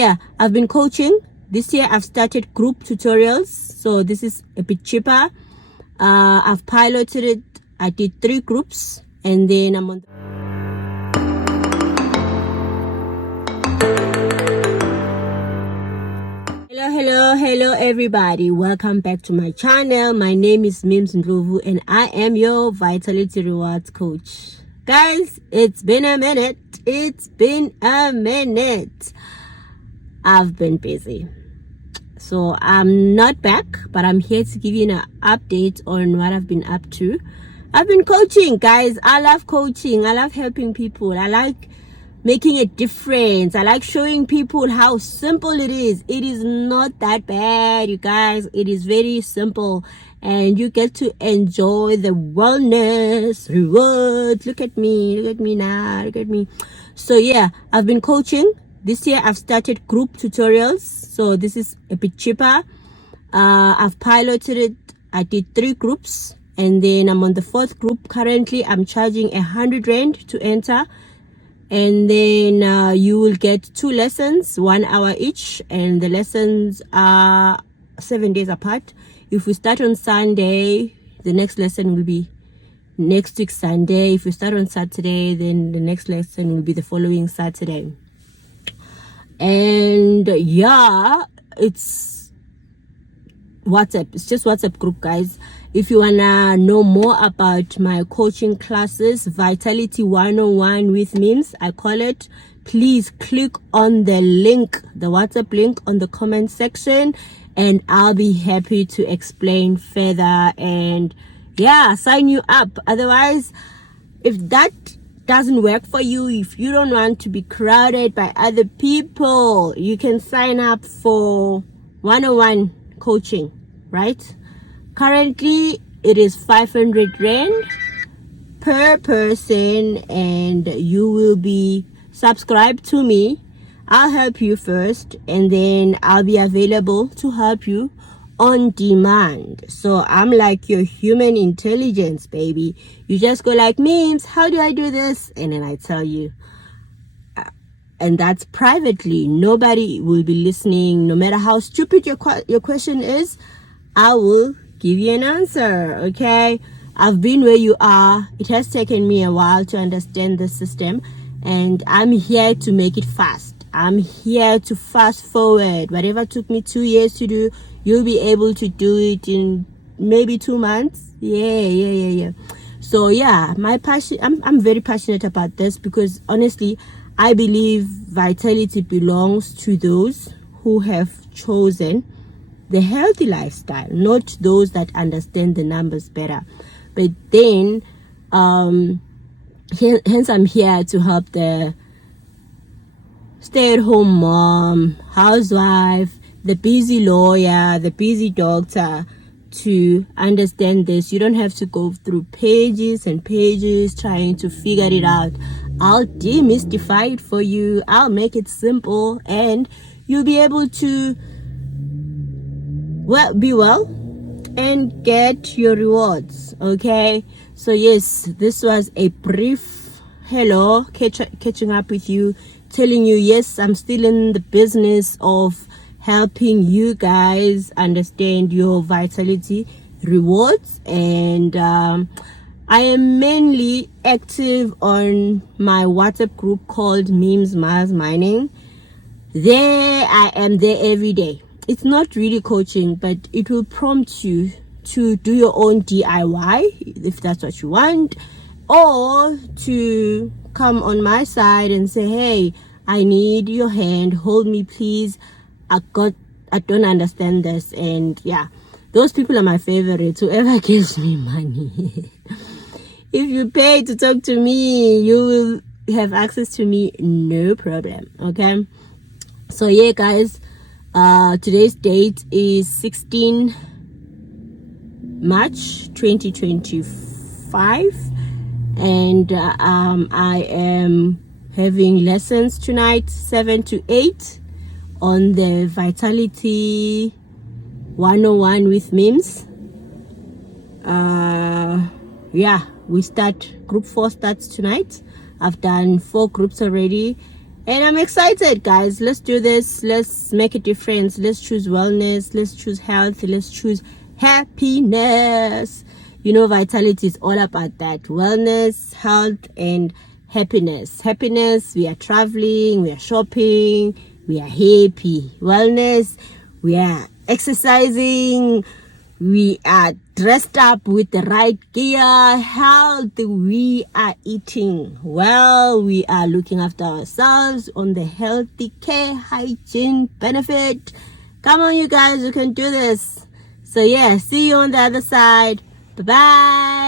Yeah, I've been coaching. This year I've started group tutorials, so this is a bit cheaper. I've piloted it. I did 3 groups, and then I'm on. Hello everybody, welcome back to my channel. My name is Mims Ndlovu and I am your Vitality Rewards coach. Guys, it's been a minute. I've been busy, so I'm not back, but I'm here to give you an update on what I've been up to. I've been coaching, guys. I love coaching. I love helping people. I like making a difference. I like showing people how simple it is. It is not that bad, you guys. It is very simple, and you get to enjoy the wellness rewards. Look at me now, look at me. So yeah, I've been coaching. This year I've started group tutorials, so this is a bit cheaper. I've piloted it. I did 3 groups, and then I'm on the 4th group. Currently I'm charging 100 Rand to enter, and then you will get 2 lessons, 1 hour each, and the lessons are 7 days apart. If we start on Sunday, the next lesson will be next week Sunday. If we start on Saturday, then the next lesson will be the following Saturday. And yeah, it's WhatsApp. It's just WhatsApp group, guys. If you wanna know more about my coaching classes, Vitality 101 with Mims, I call it, please click on the link, the WhatsApp link on the comment section, and I'll be happy to explain further and yeah, sign you up. Otherwise, if that doesn't work for you, if you don't want to be crowded by other people, you can sign up for 101 coaching, right? Currently it is 500 Rand per person, and you will be subscribed to me. I'll help you first, and then I'll be available to help you on demand. So I'm like your human intelligence, baby. You just go like, Mims, how do I do this? And then I tell you. And that's privately. Nobody will be listening. No matter how stupid your question is, I will give you an answer, okay? I've been where you are. It has taken me a while to understand the system, and I'm here to make it fast. I'm here to fast forward. Whatever took me 2 years to do, you'll be able to do it in maybe 2 months. Yeah. So yeah, my passion, I'm very passionate about this, because honestly, I believe vitality belongs to those who have chosen the healthy lifestyle, not those that understand the numbers better. But then hence I'm here to help the stay-at-home mom, housewife, the busy lawyer, the busy doctor to understand this. You don't have to go through pages and pages trying to figure it out. I'll demystify it for you. I'll make it simple, and you'll be able to be well and get your rewards, okay? So yes, this was a brief hello, catching up with you, telling you, yes, I'm still in the business of helping you guys understand your vitality rewards, and I am mainly active on my WhatsApp group called Mims Mars Mining. There I am there every day. It's not really coaching, but it will prompt you to do your own DIY if that's what you want, or to come on my side and say, hey, I need your hand, hold me please, I don't understand this. And yeah, those people are my favorites. Whoever gives me money if you pay to talk to me, you will have access to me, no problem, okay? So yeah, guys, today's date is 16 March 2025, and I am having lessons tonight 7 to 8 on the Vitality 101 with Mims. Yeah, we start, group 4 starts tonight. I've done 4 groups already, And I'm excited, guys. Let's do this. Let's make a difference. Let's choose wellness. Let's choose health. Let's choose happiness. You know, Vitality is all about that. Wellness, health, and happiness. Happiness, we are traveling, we are shopping, we are happy. Wellness, we are exercising, we are dressed up with the right gear. Health, we are eating well, we are looking after ourselves on the healthy care, hygiene benefit. Come on, you guys, you can do this. So yeah, see you on the other side. Bye bye.